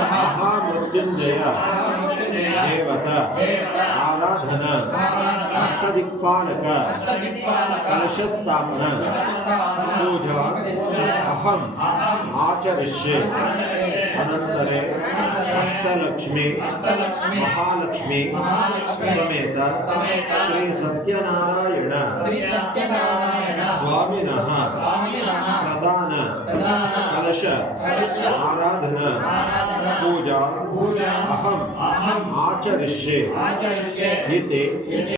महामृत्युंजय देवता आराधना अष्टदिक्पालक कलशस्थापना पूजा अहम आचरिष्ये अनंतरे अष्टलक्ष्मी महालक्ष्मी समेत श्री सत्यनारायण स्वामिनः प्रधान कलश आराधना पूजा अहम आचरिष्ये इति